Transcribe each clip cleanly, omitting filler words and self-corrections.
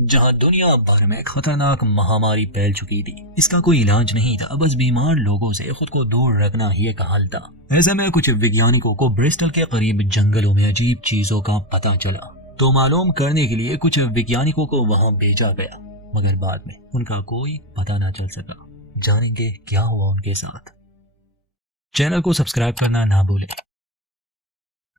जहां दुनिया भर में खतरनाक महामारी फैल चुकी थी। इसका कोई इलाज नहीं था, बस बीमार लोगों से खुद को दूर रखना ही एक हल था। ऐसे में कुछ वैज्ञानिकों को ब्रिस्टल के करीब जंगलों में अजीब चीजों का पता चला, तो मालूम करने के लिए कुछ वैज्ञानिकों को वहां भेजा गया, मगर बाद में उनका कोई पता ना चल सका। जानेंगे क्या हुआ उनके साथ। चैनल को सब्सक्राइब करना ना भूलें।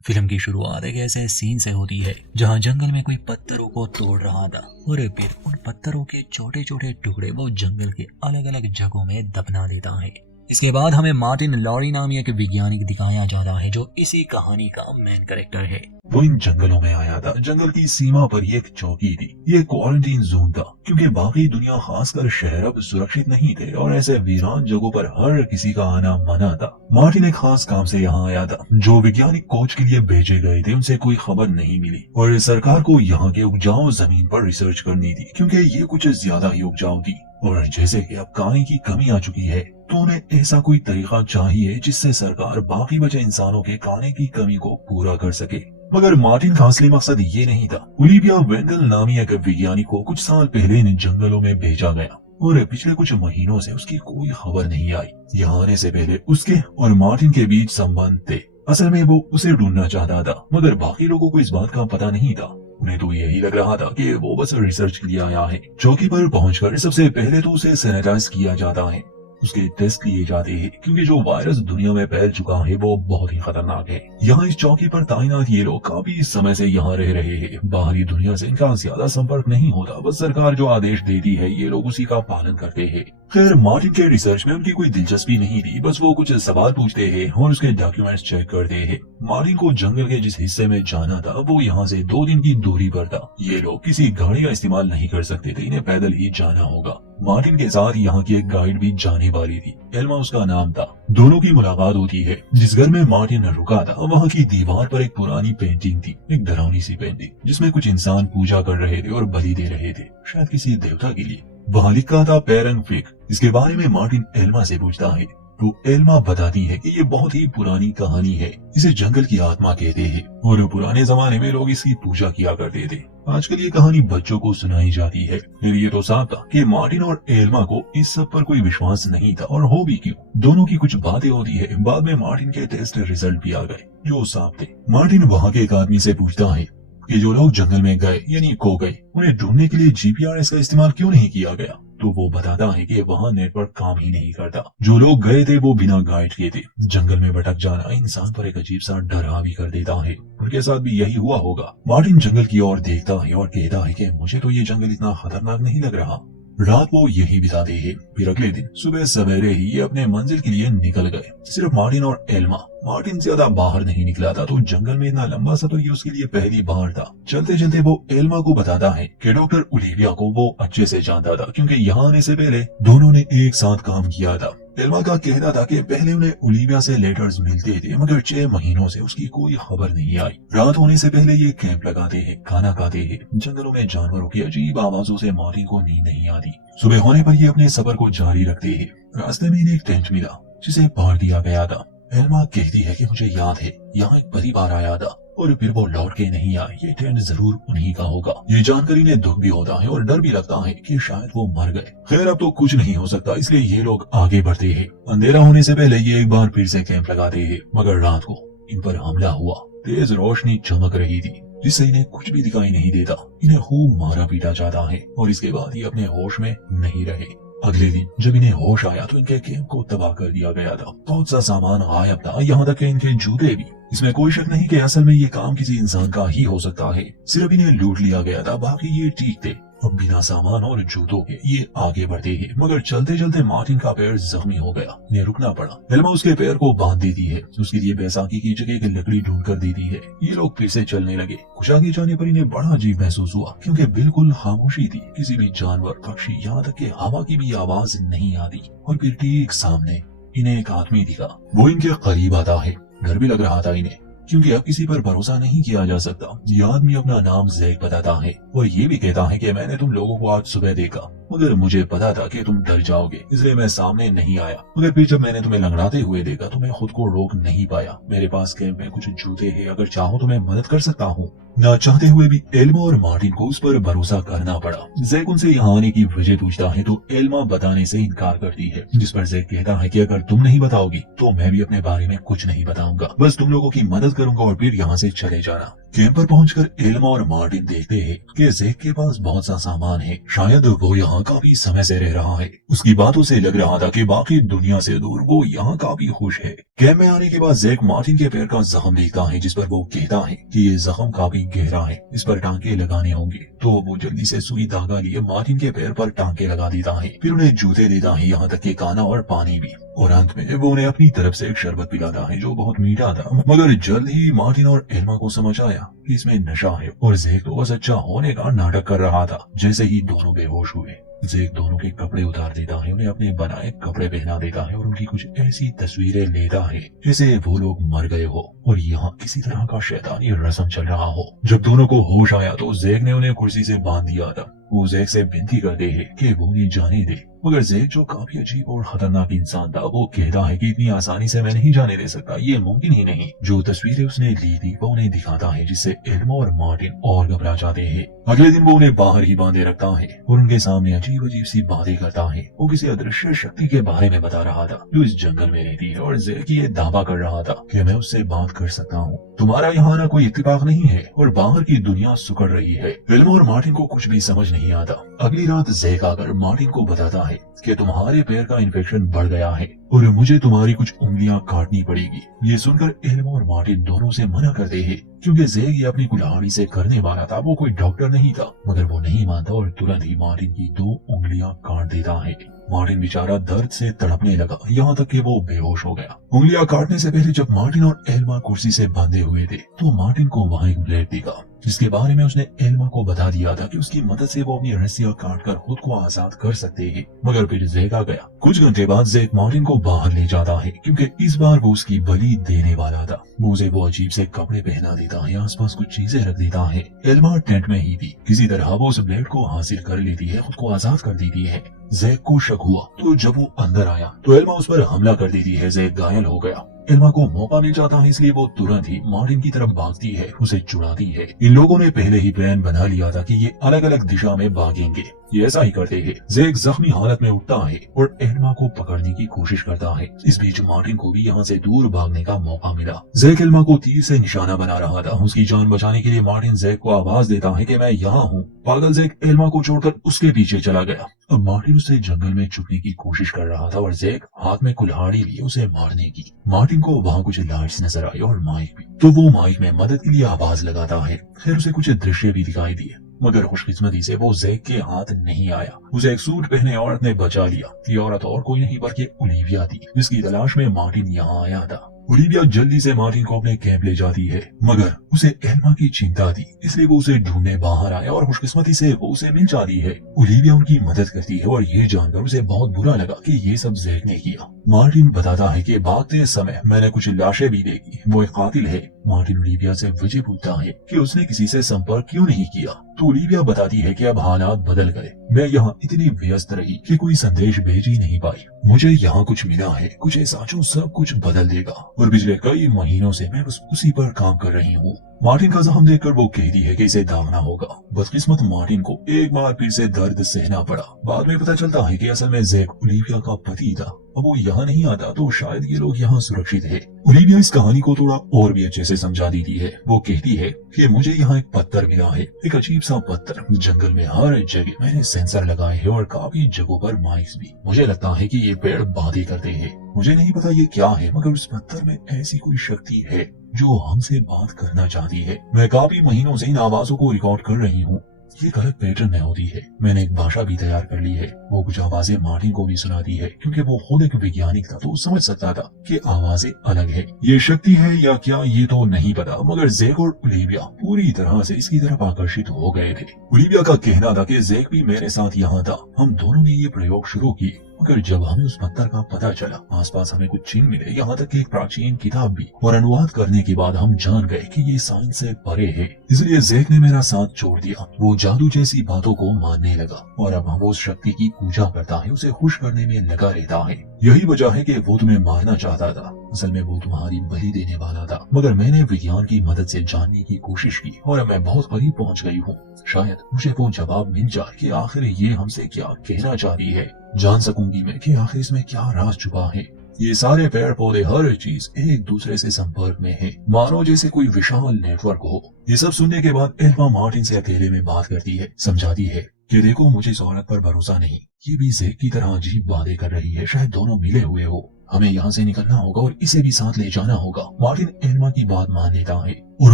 फिल्म की शुरुआत एक ऐसे सीन से होती है जहां जंगल में कोई पत्थरों को तोड़ रहा था और फिर उन पत्थरों के छोटे छोटे टुकड़े वो जंगल के अलग अलग जगहों में दफना देता है। इसके बाद हमें मार्टिन लॉरी नामी एक वैज्ञानिक दिखाया जाता है जो इसी कहानी का मेन कैरेक्टर है। वो इन जंगलों में आया था। जंगल की सीमा पर ये एक चौकी थी। ये क्वारंटीन जोन था क्योंकि बाकी दुनिया खासकर शहर अब सुरक्षित नहीं थे और ऐसे वीरान जगहों पर हर किसी का आना मना था। मार्टिन एक खास काम से यहाँ आया था। जो वैज्ञानिक खोज के लिए भेजे गए थे उनसे कोई खबर नहीं मिली और सरकार को यहाँ के उपजाऊ जमीन पर रिसर्च करनी थी क्योंकि ये कुछ ज्यादा ही उपजाऊ थी और जैसे कि अब खाने की कमी आ चुकी है तो उन्हें ऐसा कोई तरीका चाहिए जिससे सरकार बाकी बचे इंसानों के खाने की कमी को पूरा कर सके। मगर मार्टिन का असली मकसद ये नहीं था। ओलिविया वेंडल नामी एक वैज्ञानिक को कुछ साल पहले इन जंगलों में भेजा गया और पिछले कुछ महीनों से उसकी कोई खबर नहीं आई। यहाँ आने से पहले उसके और मार्टिन के बीच संबंध थे। असल में वो उसे ढूंढना चाहता था मगर बाकी लोगों को इस बात का पता नहीं था। उन्हें तो यही लग रहा था कि वो बस रिसर्च के लिए आया है। चौकी पर पहुंचकर सबसे पहले तो उसे सैनिटाइज किया जाता है, उसके टेस्ट लिए जाते हैं क्योंकि जो वायरस दुनिया में फैल चुका है वो बहुत ही खतरनाक है। यहाँ इस चौकी पर तैनात ये लोग काफी समय से यहाँ रह रहे हैं। बाहरी दुनिया से इनका ज्यादा संपर्क नहीं होता, बस सरकार जो आदेश देती है ये लोग उसी का पालन करते हैं। खैर मार्टिन के रिसर्च में उनकी कोई दिलचस्पी नहीं थी, बस वो कुछ सवाल पूछते हैं और उसके डॉक्यूमेंट्स चेक करते हैं। मार्टिन को जंगल के जिस हिस्से में जाना था वो यहाँ से 2 दिन की दूरी पर था। ये लोग किसी गाड़ी का इस्तेमाल नहीं कर सकते थे, इन्हें पैदल ही जाना होगा। मार्टिन के साथ यहाँ की एक गाइड भी जाने वाली थी, एल्मा उसका नाम था। दोनों की मुलाकात होती है। जिस घर में मार्टिन रुका था वहाँ की दीवार पर एक पुरानी पेंटिंग थी, एक डरावनी सी पेंटिंग जिसमें कुछ इंसान पूजा कर रहे थे और बलि दे रहे थे, शायद किसी देवता के लिए। वहाँ लिखा था पेरन फ्लिक। इसके बारे में मार्टिन एल्मा से पूछता है तो एल्मा बताती है कि ये बहुत ही पुरानी कहानी है, इसे जंगल की आत्मा कहते हैं और पुराने जमाने में लोग इसकी पूजा किया करते थे। आजकल ये कहानी बच्चों को सुनाई जाती है। फिर ये तो साफ था कि मार्टिन और एल्मा को इस सब पर कोई विश्वास नहीं था, और हो भी क्यों। दोनों की कुछ बातें होती है। बाद में मार्टिन के टेस्ट रिजल्ट भी आ गए जो साफ थे। मार्टिन वहाँ के एक आदमी से पूछता है कि जो लोग जंगल में गए यानी खो गए उन्हें ढूंढने के लिए जीपीआरएस का इस्तेमाल क्यों नहीं किया गया। तो वो बताता है कि वहाँ नेटवर्क काम ही नहीं करता। जो लोग गए थे वो बिना गाइड के थे। जंगल में भटक जाना इंसान पर एक अजीब सा डर हावी कर देता है। उनके साथ भी यही हुआ होगा। मार्टिन जंगल की ओर देखता है और कहता है कि मुझे तो ये जंगल इतना खतरनाक नहीं लग रहा। रात वो यही बिताते हैं। फिर अगले दिन सुबह सवेरे ही ये अपने मंजिल के लिए निकल गए, सिर्फ मार्टिन और एल्मा। मार्टिन ज्यादा बाहर नहीं निकला था, तो जंगल में इतना लंबा सफर ये उसके लिए पहली बार था। चलते चलते वो एल्मा को बताता है कि डॉक्टर ओलिविया को वो अच्छे से जानता था क्योंकि यहाँ आने से पहले दोनों ने एक साथ काम किया था। एल्मा का कहना था कि पहले उन्हें ओलिविया से लेटर्स मिलते थे मगर 6 महीनों से उसकी कोई खबर नहीं आई। रात होने से पहले ये कैंप लगाते हैं, खाना खाते हैं। जंगलों में जानवरों की अजीब आवाजों से मार्टिन को नींद नहीं आती। सुबह होने पर ये अपने सफर को जारी रखते हैं। रास्ते में इन्हें एक टेंट मिला जिसे बांध दिया गया था। एल्मा कहती है कि मुझे याद है यहाँ एक पहली बार आया था और फिर वो लौट के नहीं आए। ये टेंट जरूर उन्हीं का होगा। ये जानकर इन्हें दुख भी होता है और डर भी लगता है कि शायद वो मर गए। खैर अब तो कुछ नहीं हो सकता, इसलिए ये लोग आगे बढ़ते हैं। अंधेरा होने से पहले ये एक बार फिर से कैंप लगाते हैं मगर रात को इन पर हमला हुआ। तेज रोशनी चमक रही थी जिससे इन्हें कुछ भी दिखाई नहीं देता। इन्हें खूब मारा पीटा जाता है और इसके बाद ये अपने होश में नहीं रहे। अगले दिन जब इन्हें होश आया तो इनके कैंप को तबाह कर दिया गया था। बहुत सा सामान गायब था, यहाँ तक कि इनके जूते भी। इसमें कोई शक नहीं कि असल में ये काम किसी इंसान का ही हो सकता है। सिर्फ इन्हें लूट लिया गया था, बाकी ये ठीक थे। अब बिना सामान और जूतों के ये आगे बढ़ते हैं मगर चलते चलते मार्टिन का पैर जख्मी हो गया, इन्हें रुकना पड़ा। एल्मा उसके पैर को बांध देती है, उसके लिए बैसाखी की जगह एक लकड़ी ढूंढ कर देती है। ये लोग फिर से चलने लगे। कुछ आगे जाने पर इन्हें बड़ा अजीब महसूस हुआ क्योंकि बिल्कुल खामोशी थी। किसी भी जानवर, पक्षी, यहाँ तक कि हवा की भी आवाज नहीं आती। और फिर ठीक सामने इन्हें एक आदमी दिखा। वो इनके करीब आता है। डर भी लग रहा था इन्हें क्योंकि अब किसी पर भरोसा नहीं किया जा सकता। ये आदमी अपना नाम जैक बताता है और ये भी कहता है कि मैंने तुम लोगों को आज सुबह देखा मगर मुझे पता था कि तुम डर जाओगे, इसलिए मैं सामने नहीं आया। मगर फिर जब मैंने तुम्हें लंगड़ाते हुए देखा तो मैं खुद को रोक नहीं पाया। मेरे पास कैंप में कुछ जूते हैं, अगर चाहो तो मैं मदद कर सकता हूँ। ना चाहते हुए भी एल्मा और मार्टिन को उस पर भरोसा करना पड़ा। जैक उनसे यहाँ आने की वजह पूछता है तो एल्मा बताने से इनकार करती है, जिस पर जैक कहता है कि अगर तुम नहीं बताओगी तो मैं भी अपने बारे में कुछ नहीं बताऊंगा, बस तुम लोगों की मदद करूंगा और फिर यहाँ से चले जाना। कैंप पर पहुंचकर एल्मा और मार्टिन देखते हैं कि जैक के पास बहुत सा सामान है, शायद वो यहाँ काफी समय से रह रहा है। उसकी बातों से लग रहा था कि बाकी दुनिया से दूर वो यहाँ काफी खुश है। कैंप में आने के बाद जैक मार्टिन के पैर का जख्म देखता है, जिस पर वो कहता है कि ये जख्म काफी गहरा है, इस पर टांके लगाने होंगे। तो वो जल्दी से सुई धागा लिए मार्टिन के पैर पर टांके लगा देता है, फिर उन्हें जूते देता है, यहाँ तक कि खाना और पानी भी। और अंत में वो उन्हें अपनी तरफ से एक शरबत पिलाता है जो बहुत मीठा था। मगर जल्द ही मार्टिन और एल्मा को समझ आया कि इसमें नशा है और जैक तो बस अच्छा होने का नाटक कर रहा था। जैसे ही दोनों बेहोश हुए, जैक दोनों के कपड़े उतार देता है, उन्हें अपने बनाए कपड़े पहना देता है और उनकी कुछ ऐसी तस्वीरें लेता है जैसे वो लोग मर गए हो और यहाँ किसी तरह का शैतानी रस्म चल रहा हो। जब दोनों को होश आया तो जैक ने उन्हें कुर्सी से बांध दिया था। वो जैक से विनती करते हैं कि वो उन्हें जाने दे, मगर जैक जो काफी अजीब और खतरनाक इंसान था वो कहता है कि इतनी आसानी से मैं नहीं जाने दे सकता, ये मुमकिन ही नहीं। जो तस्वीरें उसने ली थी वो उन्हें दिखाता है, जिससे एल्मा और मार्टिन और घबरा जाते हैं। अगले दिन वो उन्हें बाहर ही बांधे रखता है और उनके सामने अजीब अजीब सी बातें करता है। वो किसी अदृश्य शक्ति के बारे में बता रहा था जो इस जंगल में रहती है और जैक ये दावा कर रहा था कि मैं उससे बात कर सकता हूँ। तुम्हारा यहाँ आना कोई इत्तेफाक नहीं है और बाहर की दुनिया सुकड़ रही है। एल्मा और मार्टिन को कुछ भी समझ नहीं आता। अगली रात जैक आकर मार्टिन को बताता है कि तुम्हारे पैर का इन्फेक्शन बढ़ गया है और मुझे तुम्हारी कुछ उंगलियां काटनी पड़ेगी। ये सुनकर एल्मा और मार्टिन दोनों से मना करते हैं, क्योंकि जैक ये अपनी कुल्हाड़ी से करने वाला था, वो कोई डॉक्टर नहीं था। मगर वो नहीं मानता और तुरंत ही मार्टिन की 2 उंगलियां काट देता है। मार्टिन बेचारा दर्द से तड़पने लगा, यहाँ तक कि वो बेहोश हो गया। उंगलियां काटने से पहले जब मार्टिन और एल्मा कुर्सी से बंधे हुए थे तो मार्टिन को वहाँ एक ब्लेड दिखा, जिसके बारे में उसने एल्मा को बता दिया था कि उसकी मदद से वो अपनी रस्सियां काटकर खुद को आजाद कर सकते हैं। मगर फिर जैक आ गया। कुछ घंटे बाद जैक मार्टिन को बाहर ले जाता है, क्योंकि इस बार वो उसकी बलि देने वाला था। वो उसे वो अजीब से कपड़े पहना देता है, आसपास कुछ चीजें रख देता है। एल्मा टेंट में ही थी। किसी तरह वो उस ब्लेड को हासिल कर लेती है, खुद को आजाद कर देती है। जैक को शक हुआ तो जब वो अंदर आया तो एल्मा उस पर हमला कर देती है। जैक घायल हो गया। एल्मा को मौका मिल जाता है, इसलिए वो तुरंत ही मार्टिन की तरफ भागती है, उसे छुड़ाती है। इन लोगों ने पहले ही प्लान बना लिया था कि ये अलग अलग दिशा में भागेंगे। ये ऐसा ही करते हैं। जैक जख्मी हालत में उठता है और एल्मा को पकड़ने की कोशिश करता है। इस बीच मार्टिन को भी यहाँ से दूर भागने का मौका मिला। जैक एल्मा को तीर से निशाना बना रहा था। उसकी जान बचाने के लिए मार्टिन जैक को आवाज देता है कि मैं यहाँ हूँ। पागल जैक एल्मा को छोड़कर उसके पीछे चला गया। अब मार्टिन उसे जंगल में छुपने की कोशिश कर रहा था और जैक हाथ में कुल्हाड़ी लिए उसे मारने की। मार्टिन को वहाँ कुछ लाइट्स नजर आई और माइक भी, तो वो माइक में मदद के लिए आवाज लगाता है। फिर उसे कुछ दृश्य भी दिखाई दिए, मगर खुशकिस्मती से वो जैक के हाथ नहीं आया। उसे एक सूट पहने औरत ने बचा लिया। ये औरत और कोई नहीं बल्कि ओलिविया थी, जिसकी तलाश में मार्टिन यहाँ आया था। ओलिविया जल्दी से मार्टिन को अपने कैंप ले जाती है, मगर उसे एल्मा की चिंता थी, इसलिए वो उसे ढूंढने बाहर आया और खुशकिस्मती से वो उसे मिल जाती है। ओलिविया उनकी मदद करती है और ये जानकर उसे बहुत बुरा लगा कि ये सब जैक ने किया। मार्टिन बताता है कि भागते समय मैंने कुछ लाशें भी देखी, वो एक कातिल है। मार्टिन ओलिविया से वजह पूछता है कि उसने किसी से संपर्क क्यों नहीं किया, तो ओलिविया बताती है कि अब हालात बदल गए। मैं यहाँ इतनी व्यस्त रही कि कोई संदेश भेज ही नहीं पाई। मुझे यहाँ कुछ मिला है, कुछ ऐसा जो सब कुछ बदल देगा, और पिछले कई महीनों से मैं बस उसी पर काम कर रही हूँ। मार्टिन का जख्म देखकर वो कहती है कि इसे दागना होगा। बदकिस्मत मार्टिन को एक बार फिर से दर्द सहना पड़ा। बाद में पता चलता है कि असल में जैक ओलिविया का पति था। अब वो यहाँ नहीं आता तो शायद ये लोग यहाँ सुरक्षित है। ओलिविया इस कहानी को थोड़ा और भी अच्छे से समझा देती है। वो कहती है कि मुझे यहाँ एक पत्थर मिला है, एक अजीब सा पत्थर। जंगल में हर जगह मैंने सेंसर लगाए हैं और काफी जगहों पर माइक्स भी। मुझे लगता है कि ये पेड़ बातें करते हैं। मुझे नहीं पता ये क्या है, मगर उस पत्थर में ऐसी कोई शक्ति है जो हमसे बात करना चाहती है। मैं काफी महीनों से इन आवाजों को रिकॉर्ड कर रही हूँ। ये गलत पैटर्न में होती है। मैंने एक भाषा भी तैयार कर ली है। वो कुछ आवाजें मार्टिन को भी सुनाती है, क्योंकि वो खुद एक वैज्ञानिक था तो समझ सकता था कि आवाजें अलग है। ये शक्ति है या क्या ये तो नहीं पता, मगर जैक और ओलिविया पूरी तरह से इसकी तरफ आकर्षित हो गए थे। ओलिविया का कहना था कि जैक भी मेरे साथ यहाँ था। हम दोनों ने ये प्रयोग शुरू किए मगर जब हमें उस पत्थर का पता चला, आसपास हमें कुछ चिन्ह मिले, यहाँ तक कि एक प्राचीन किताब भी, और अनुवाद करने के बाद हम जान गए कि ये साइंस से परे है। इसलिए ज़ेक ने मेरा साथ छोड़ दिया। वो जादू जैसी बातों को मानने लगा और अब वो उस शक्ति की पूजा करता है, उसे खुश करने में लगा रहता है। यही वजह है कि वो तुम्हें मारना चाहता था। असल में वो तुम्हारी बलि देने वाला था, मगर मैंने विज्ञान की मदद से जानने की कोशिश की और अब मैं बहुत करीब पहुंच गई हूँ। शायद मुझे वो जवाब मिल जाए कि आखिर ये हमसे क्या कहना चाहती है। जान सकूंगी मैं कि आखिर इसमें क्या राज छुपा है। ये सारे पेड़ पौधे, हर चीज एक दूसरे से संपर्क में है, मानो जैसे कोई विशाल नेटवर्क हो। ये सब सुनने के बाद एल्मा मार्टिन से अकेले में बात करती है, समझाती है कि देखो, मुझे इस औरत पर भरोसा नहीं, ये भी ज़ेक की तरह अजीब बातें कर रही है, शायद दोनों मिले हुए हो। हमें यहाँ से निकलना होगा और इसे भी साथ ले जाना होगा। मार्टिन एल्मा की बात मान लेता है और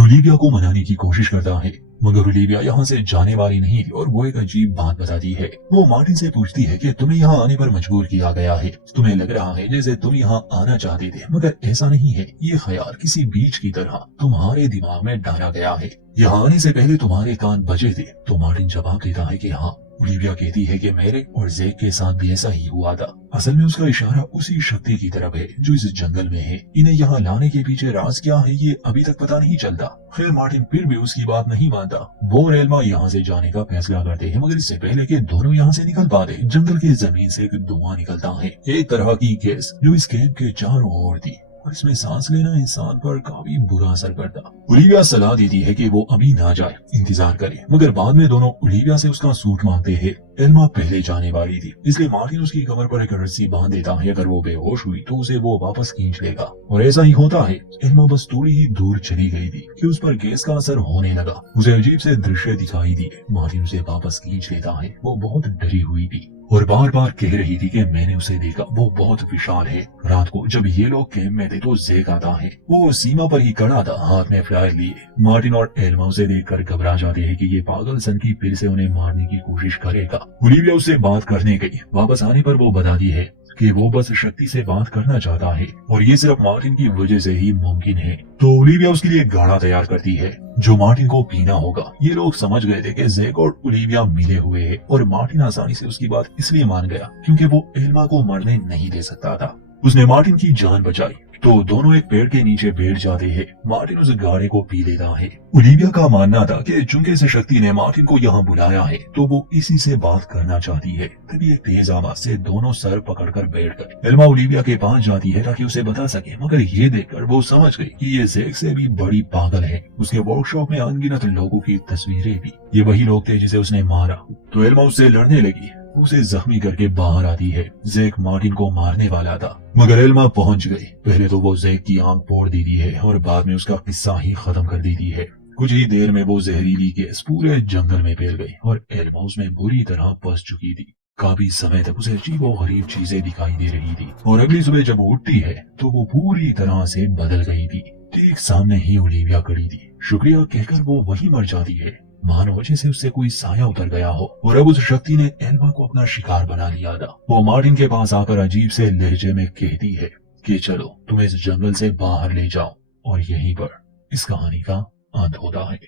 ओलिविया को मनाने की कोशिश करता है, मगर ओलिविया यहाँ से जाने वाली नहीं थी और वो एक अजीब बात बताती है। वो मार्टिन से पूछती है कि तुम्हें यहाँ आने पर मजबूर किया गया है, तुम्हें लग रहा है जैसे तुम यहाँ आना चाहते थे, मगर ऐसा नहीं है। ये ख्याल किसी बीज की तरह तुम्हारे दिमाग में डाला गया है। यहाँ आने से पहले तुम्हारे कान बजे थे। तो मार्टिन जवाब देता है कि हाँ। ओलिविया कहती है कि मेरे और ज़ेक के साथ भी ऐसा ही हुआ था। असल में उसका इशारा उसी शक्ति की तरफ है जो इस जंगल में है। इन्हें यहाँ लाने के पीछे राज क्या है ये अभी तक पता नहीं चलता। खैर मार्टिन फिर भी उसकी बात नहीं मानता। वो और एल्मा यहाँ से जाने का फैसला करते हैं, मगर इससे पहले कि दोनों यहाँ से निकल पाते, जंगल की जमीन से एक धुआं निकलता है, एक तरह की गैस जो इस कैंप के चारों ओर थी और इसमें सांस लेना इंसान पर काफी बुरा असर करता। ओलिविया सलाह देती है कि वो अभी ना जाए, इंतजार करे, मगर बाद में दोनों ओलिविया से उसका सूट मांगते हैं। एल्मा पहले जाने वाली थी, इसलिए मार्टिन उसकी कमर पर एक रस्सी बांध देता है। अगर वो बेहोश हुई तो उसे वो वापस खींच लेगा और ऐसा ही होता है। एल्मा बस थोड़ी ही दूर चली गई थी कि उस पर गैस का असर होने लगा। उसे अजीब से दृश्य दिखाई दिए। मार्टिन उसे वापस खींच लेता है। वो बहुत डरी हुई थी और बार बार कह रही थी कि मैंने उसे देखा, वो बहुत विशाल है। रात को जब ये लोग कैंप में थे तो ज़ेक आता है। वो सीमा पर ही खड़ा था, हाथ में फ्लायर लिए। मार्टिन और एल्मा उसे देखकर घबरा जाते हैं कि ये पागल सनकी फिर से उन्हें मारने की कोशिश करेगा। ओलिविया उससे बात करने गई। वापस आने पर वो बताती है कि वो बस शक्ति से बात करना चाहता है और ये सिर्फ मार्टिन की वजह से ही मुमकिन है। तो ओलिविया उसके लिए गाढ़ा तैयार करती है जो मार्टिन को पीना होगा। ये लोग समझ गए थे कि ज़ेक और ओलिविया मिले हुए हैं और मार्टिन आसानी से उसकी बात इसलिए मान गया क्योंकि वो एल्मा को मरने नहीं दे सकता था। उसने मार्टिन की जान बचाई। तो दोनों एक पेड़ के नीचे बैठ जाते हैं। मार्टिन उस गाड़े को पी लेता है। ओलिविया का मानना था कि चूंकि इस शक्ति ने मार्टिन को यहाँ बुलाया है तो वो इसी से बात करना चाहती है। तभी एक तेज आवाज से दोनों सर पकड़कर बैठ गए। एल्मा ओलिविया के पास जाती है ताकि उसे बता सके, मगर ये देखकर वो समझ गई कि ये ज़ेक से भी बड़ी पागल है। उसके वर्कशॉप में अनगिनत लोगों की तस्वीरें भी, ये वही लोग थे जिसे उसने मारा। तो एल्मा उससे लड़ने लगी, उसे जख्मी करके बाहर आती है। ज़ेक मार्टिन को मारने वाला था मगर एल्मा पहुंच गई। पहले तो वो ज़ेक की आंख फोड़ देती है और बाद में उसका किस्सा ही खत्म कर देती है। कुछ ही देर में वो जहरीली गैस पूरे जंगल में फैल गई और एल्मा उसमें बुरी तरह फंस चुकी थी। काफी समय तक उसे अजीबोगरीब चीजें दिखाई दे रही थी और अगली सुबह जब वो उठती है तो वो पूरी तरह से बदल गई थी। ठीक सामने ही ओलिविया खड़ी थी। शुक्रिया कहकर वो वहीं मर जाती है, मानो जैसे उससे कोई साया उतर गया हो। और अब उस शक्ति ने एल्मा को अपना शिकार बना लिया था। वो मार्टिन के पास आकर अजीब से लहजे में कहती है कि चलो तुम्हें इस जंगल से बाहर ले जाओ, और यहीं पर इस कहानी का अंत होता है।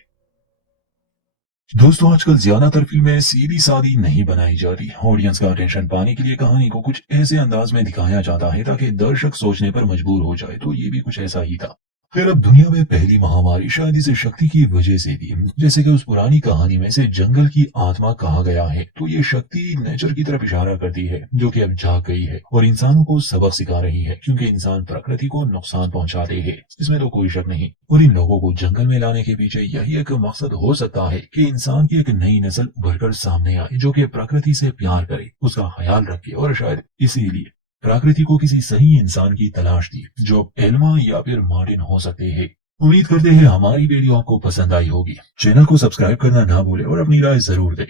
दोस्तों, आजकल ज्यादातर फिल्में सीधी सादी नहीं बनाई जाती। ऑडियंस का अटेंशन पाने के लिए कहानी को कुछ ऐसे अंदाज में दिखाया जाता है ताकि दर्शक सोचने पर मजबूर हो जाए। तो ये भी कुछ ऐसा ही था। फिर अब दुनिया में पहली महामारी शायद इस शक्ति की वजह से थी। जैसे कि उस पुरानी कहानी में से जंगल की आत्मा कहा गया है, तो ये शक्ति नेचर की तरफ इशारा करती है जो कि अब जाग गई है और इंसानों को सबक सिखा रही है, क्योंकि इंसान प्रकृति को नुकसान पहुंचाते हैं, इसमें तो कोई शक नहीं। और इन लोगों को जंगल में लाने के पीछे यही एक मकसद हो सकता है कि इंसान की एक नई नस्ल उभर कर सामने आए जो कि प्रकृति से प्यार करे, उसका ख्याल रखे। और शायद इसीलिए प्रकृति को किसी सही इंसान की तलाश थी जो एल्मा या फिर मार्टिन हो सकते हैं। उम्मीद करते हैं हमारी वीडियो आपको पसंद आई होगी। चैनल को सब्सक्राइब करना ना भूले और अपनी राय जरूर दें।